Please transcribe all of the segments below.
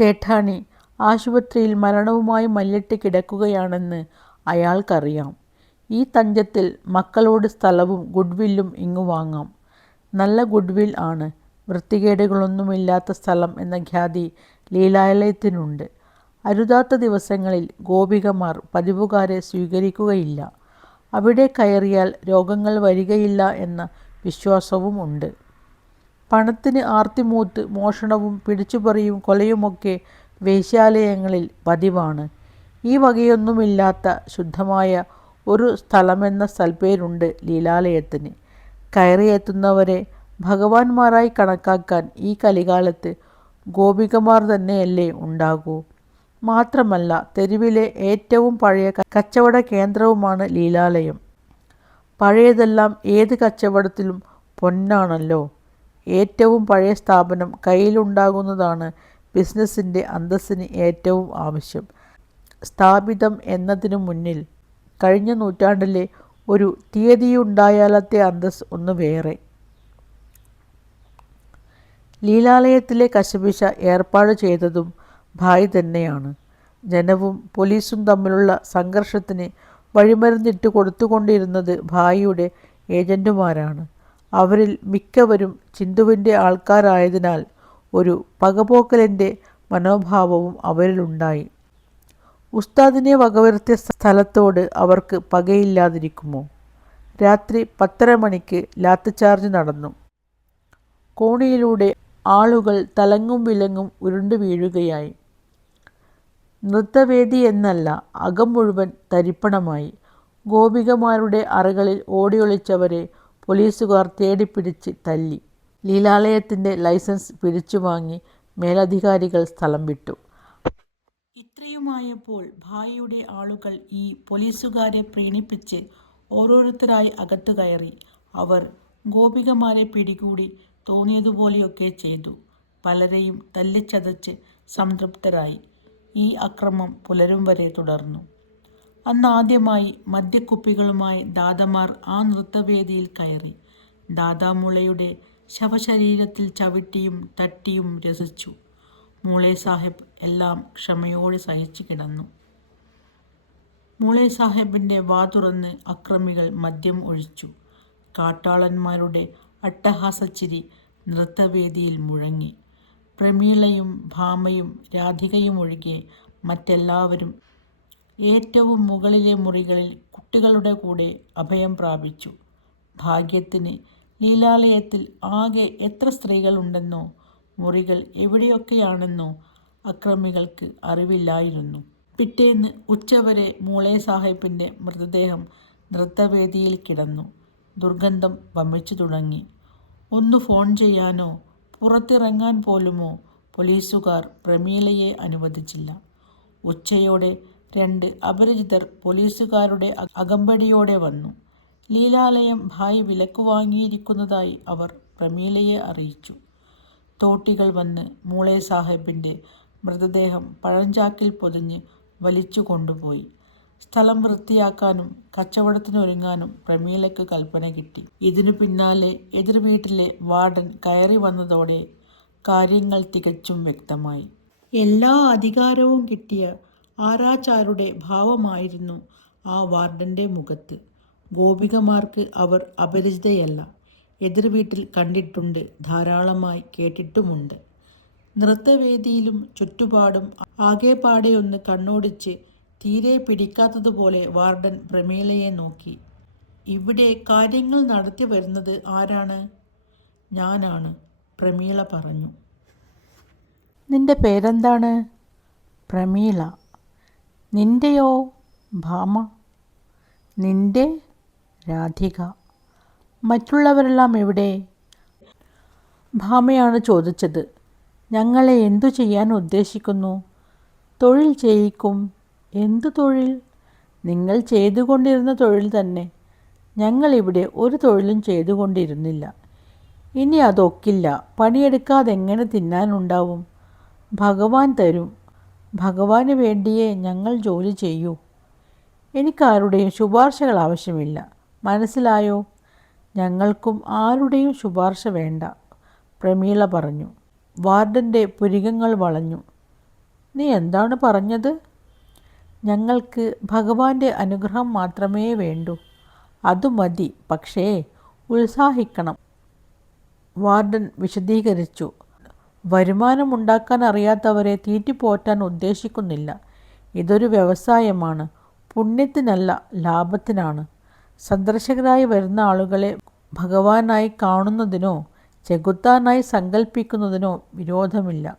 സേഠാണി ആശുപത്രിയിൽ മരണവുമായി മല്ലിട്ട് കിടക്കുകയാണെന്ന് അയാൾക്കറിയാം. ഈ തഞ്ചത്തിൽ മക്കളോട് സ്ഥലവും ഗുഡ്വില്ലും ഇങ്ങു വാങ്ങാം. നല്ല ഗുഡ്വിൽ ആണ്. വൃത്തികേടുകളൊന്നുമില്ലാത്ത സ്ഥലം എന്ന ഖ്യാതി ലീലാലയത്തിനുണ്ട്. അരുതാത്ത ദിവസങ്ങളിൽ ഗോപികമാർ പതിവുകാരെ സ്വീകരിക്കുകയില്ല. അവിടെ കയറിയാൽ രോഗങ്ങൾ വരികയില്ല എന്ന വിശ്വാസവും ഉണ്ട്. പണത്തിന് ആർത്തിമൂത്ത് മോഷണവും പിടിച്ചുപറിയും കൊലയുമൊക്കെ വേശ്യാലയങ്ങളിൽ പതിവാണ്. ഈ വകയൊന്നുമില്ലാത്ത ശുദ്ധമായ ഒരു സ്ഥലമെന്ന സൽപ്പേരുണ്ട് ലീലാലയത്തിന്. കയറിയെത്തുന്നവരെ ഭഗവാന്മാരായി കണക്കാക്കാൻ ഈ കലികാലത്ത് ഗോപികമാർ തന്നെയല്ലേ ഉണ്ടാകൂ. മാത്രമല്ല തെരുവിലെ ഏറ്റവും പഴയ കച്ചവട കേന്ദ്രവുമാണ് ലീലാലയം. പഴയതെല്ലാം ഏത് കച്ചവടത്തിലും പൊന്നാണല്ലോ. ഏറ്റവും പഴയ സ്ഥാപനം കയ്യിലുണ്ടാകുന്നതാണ് ബിസിനസ്സിൻ്റെ അന്തസ്സിന് ഏറ്റവും ആവശ്യം. സ്ഥാപിതം എന്നതിനു മുന്നിൽ കഴിഞ്ഞ നൂറ്റാണ്ടിലെ ഒരു തീയതിയുണ്ടായാലത്തെ അന്തസ് ഒന്ന് വേറെ. ലീലാലയത്തിലെ കശപിശ ഏർപ്പാട് ചെയ്തതും ഭായ് തന്നെയാണ്. ജനവും പോലീസും തമ്മിലുള്ള സംഘർഷത്തിന് വഴിമരുന്നിട്ട് കൊടുത്തുകൊണ്ടിരുന്നത് ഭായിയുടെ ഏജന്റുമാരാണ്. അവരിൽ മിക്കവരും ചിന്തുവിൻ്റെ ആൾക്കാരായതിനാൽ ഒരു പകപോക്കലിൻ്റെ മനോഭാവവും അവരിലുണ്ടായി. ഉസ്താദിനെ വകവരുത്തിയ സ്ഥലത്തോട് അവർക്ക് പകയില്ലാതിരിക്കുമോ? രാത്രി 10:30 മണിക്ക് ലാത്ത് ചാർജ് നടന്നു. കോണിയിലൂടെ ആളുകൾ തലങ്ങും വിലങ്ങും ഉരുണ്ടു വീഴുകയായി. നൃത്തവേദി എന്നല്ല, അകം മുഴുവൻ തരിപ്പണമായി. ഗോപികമാരുടെ അറകളിൽ ഓടിയൊളിച്ചവരെ പോലീസുകാർ തേടിപ്പിടിച്ച് തല്ലി. ലീലാലയത്തിൻ്റെ ലൈസൻസ് പിടിച്ചുവാങ്ങി മേലധികാരികൾ സ്ഥലം വിട്ടു. ഇത്രയുമായപ്പോൾ ഭായിയുടെ ആളുകൾ ഈ പോലീസുകാരെ പ്രീണിപ്പിച്ച് ഓരോരുത്തരായി അകത്തു കയറി. അവർ ഗോപികമാരെ പിടികൂടി തോന്നിയതുപോലെയൊക്കെ ചെയ്തു. പലരെയും തല്ലിച്ചതച്ച് സംതൃപ്തരായി. ഈ അക്രമം പുലരും വരെ തുടർന്നു. അന്നാദ്യമായി മദ്യക്കുപ്പികളുമായി ദാദമാർ ആ നൃത്തവേദിയിൽ കയറി. ദാദാ മുളയുടെ ശവശരീരത്തിൽ ചവിട്ടിയും തട്ടിയും രസിച്ചു. മൂളെ സാഹിബ് എല്ലാം ക്ഷമയോടെ സഹിച്ചു കിടന്നു. മൂളെ സാഹിബിൻ്റെ വാ തുറന്ന് അക്രമികൾ മദ്യം ഒഴിച്ചു. കാട്ടാളന്മാരുടെ അട്ടഹാസച്ചിരി നൃത്തവേദിയിൽ മുഴങ്ങി. പ്രമീളയും ഭാമയും രാധികയും ഒഴികെ മറ്റെല്ലാവരും ഏറ്റവും മുകളിലെ മുറികളിൽ കുട്ടികളുടെ കൂടെ അഭയം പ്രാപിച്ചു. ഭാഗ്യത്തിന് ലീലാലയത്തിൽ ആകെ എത്ര സ്ത്രീകളുണ്ടെന്നോ മുറികൾ എവിടെയൊക്കെയാണെന്നോ അക്രമികൾക്ക് അറിവില്ലായിരുന്നു. പിറ്റേന്ന് ഉച്ചവരെ മൂളെ സാഹിബിൻ്റെ മൃതദേഹം നൃത്തവേദിയിൽ കിടന്നു. ദുർഗന്ധം വമിച്ചു തുടങ്ങി. ഒന്ന് ഫോൺ ചെയ്യാനോ പുറത്തിറങ്ങാൻ പോലുമോ പോലീസുകാർ പ്രമീളയെ അനുവദിച്ചില്ല. ഉച്ചയോടെ 2 അപരിചിതർ പോലീസുകാരുടെ അകമ്പടിയോടെ വന്നു. ലീലാലയം ഭായ് വിലക്ക് വാങ്ങിയിരിക്കുന്നതായി അവർ പ്രമീളയെ അറിയിച്ചു. തോട്ടികൾ വന്ന് മൂളെ സാഹിബിൻ്റെ മൃതദേഹം പഴഞ്ചാക്കിൽ പൊതിഞ്ഞ് വലിച്ചു കൊണ്ടുപോയി. സ്ഥലം വൃത്തിയാക്കാനും കച്ചവടത്തിനൊരുങ്ങാനും പ്രമീളയ്ക്ക് കൽപ്പന കിട്ടി. ഇതിനു പിന്നാലെ എതിർവീട്ടിലെ വാർഡൻ കയറി വന്നതോടെ കാര്യങ്ങൾ തികച്ചും വ്യക്തമായി. എല്ലാ അധികാരവും കിട്ടിയ ആരാച്ചാരുടെ ഭാവമായിരുന്നു ആ വാർഡൻ്റെ മുഖത്ത്. ഗോപികമാർക്ക് അവർ അപരിചിതയല്ല. എതിർവീട്ടിൽ കണ്ടിട്ടുണ്ട്, ധാരാളമായി കേട്ടിട്ടുമുണ്ട്. നൃത്തവേദിയിലും ചുറ്റുപാടും ആകെപ്പാടെയൊന്ന് കണ്ണോടിച്ച് തീരെ പിടിക്കാത്തതുപോലെ വാർഡൻ പ്രമീളയെ നോക്കി. ഇവിടെ കാര്യങ്ങൾ നടത്തി വരുന്നത് ആരാണ്? ഞാനാണ്, പ്രമീള പറഞ്ഞു. നിന്റെ പേരെന്താണ്? പ്രമീള. നിന്റെയോ? ഭാമ. നിന്റെ? രാധിക. മറ്റുള്ളവരെല്ലാം എവിടെ? ഭാമയാണ് ചോദിച്ചത്. ഞങ്ങളെ എന്തു ചെയ്യാൻ ഉദ്ദേശിക്കുന്നു? തൊഴിൽ ചെയ്യിക്കും. എന്തു തൊഴിൽ? നിങ്ങൾ ചെയ്തുകൊണ്ടിരുന്ന തൊഴിൽ തന്നെ. ഞങ്ങളിവിടെ ഒരു തൊഴിലും ചെയ്തുകൊണ്ടിരുന്നില്ല. ഇനി അതൊക്കില്ല. പണിയെടുക്കാതെങ്ങനെ തിന്നാനുണ്ടാവും? ഭഗവാൻ തരും. ഭഗവാന് വേണ്ടിയേ ഞങ്ങൾ ജോലി ചെയ്യൂ. എനിക്കാരുടെയും ശുപാർശകൾ ആവശ്യമില്ല. മനസ്സിലായോ? ഞങ്ങൾക്കും ആരുടെയും ശുപാർശ വേണ്ട, പ്രമീള പറഞ്ഞു. വാർഡൻ്റെ പുരികങ്ങൾ വളഞ്ഞു. നീ എന്താണ് പറഞ്ഞത്? ഞങ്ങൾക്ക് ഭഗവാന്റെ അനുഗ്രഹം മാത്രമേ വേണ്ടൂ. അതു മതി. പക്ഷേ ഉത്സാഹിക്കണം. വാർഡൻ വിശദീകരിച്ചു. വരുമാനമുണ്ടാക്കാൻ അറിയാത്തവരെ തീറ്റിപ്പോറ്റാൻ ഉദ്ദേശിക്കുന്നില്ല. ഇതൊരു വ്യവസായമാണ്. പുണ്യത്തിനല്ല, ലാഭത്തിനാണ്. സന്ദർശകരായി വരുന്ന ആളുകളെ ഭഗവാനായി കാണുന്നതിനോ ചെകുത്താനായി സങ്കല്പിക്കുന്നതിനോ വിരോധമില്ല.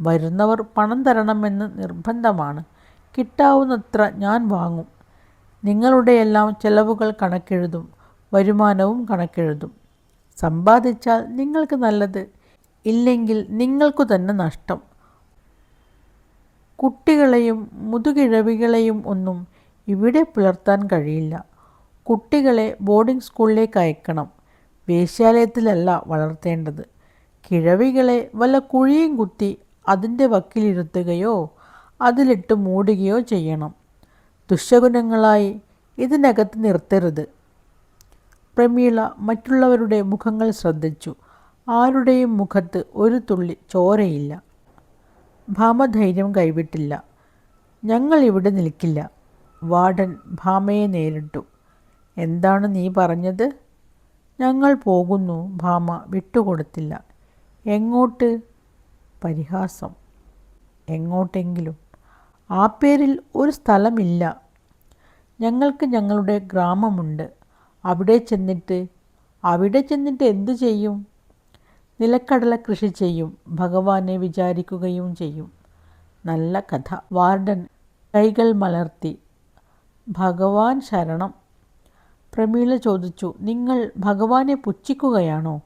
വരുന്നവർ പണം തരണമെന്ന് നിർബന്ധമാണ്. കിട്ടാവുന്നത്ര ഞാൻ വാങ്ങും. നിങ്ങളുടെയെല്ലാം ചെലവുകൾ കണക്കെഴുതും, വരുമാനവും കണക്കെഴുതും. സമ്പാദിച്ചാൽ നിങ്ങൾക്ക് നല്ലത്, ഇല്ലെങ്കിൽ നിങ്ങൾക്കു തന്നെ നഷ്ടം. കുട്ടികളെയും മുതുകിഴവികളെയും ഒന്നും ഇവിടെ പുലർത്താൻ കഴിയില്ല. കുട്ടികളെ ബോർഡിംഗ് സ്കൂളിലേക്ക് അയക്കണം. വേശ്യാലയത്തിലല്ല വളർത്തേണ്ടത്. കിഴവികളെ വല്ല കുഴിയും കുത്തി അതിൻ്റെ വക്കിലിരുത്തുകയോ അതിലിട്ട് മൂടുകയോ ചെയ്യണം. ദുശ്ശകുനങ്ങളായി ഇതിനകത്ത് നിർത്തരുത്. പ്രമീള മറ്റുള്ളവരുടെ മുഖങ്ങൾ ശ്രദ്ധിച്ചു. ആരുടെയും മുഖത്ത് ഒരു തുള്ളി ചോരയില്ല. ഭാമ ധൈര്യം കൈവിട്ടില്ല. ഞങ്ങൾ ഇവിടെ നിൽക്കില്ല. വാർഡൻ ഭാമയെ നേരിട്ടു. എന്താണ് നീ പറഞ്ഞത്? ഞങ്ങൾ പോകുന്നു. ഭാമ വിട്ടുകൊടുത്തില്ല. എങ്ങോട്ട്? പരിഹാസം. എങ്ങോട്ടെങ്കിലും. ആ പേരിൽ ഒരു സ്ഥലമില്ല. ഞങ്ങൾക്ക് ഞങ്ങളുടെ ഗ്രാമമുണ്ട്. അവിടെ ചെന്നിട്ട് എന്തു ചെയ്യും? നിലക്കടല കൃഷി ചെയ്യും. ഭഗവാനെ വിചാരിക്കുകയും ചെയ്യും. നല്ല കഥ. വാർഡൻ കൈകൾ മലർത്തി. ഭഗവാൻ ശരണം. പ്രമീള ചോദിച്ചു. നിങ്ങൾ ഭഗവാനെ പുച്ഛിക്കുകയാണോ?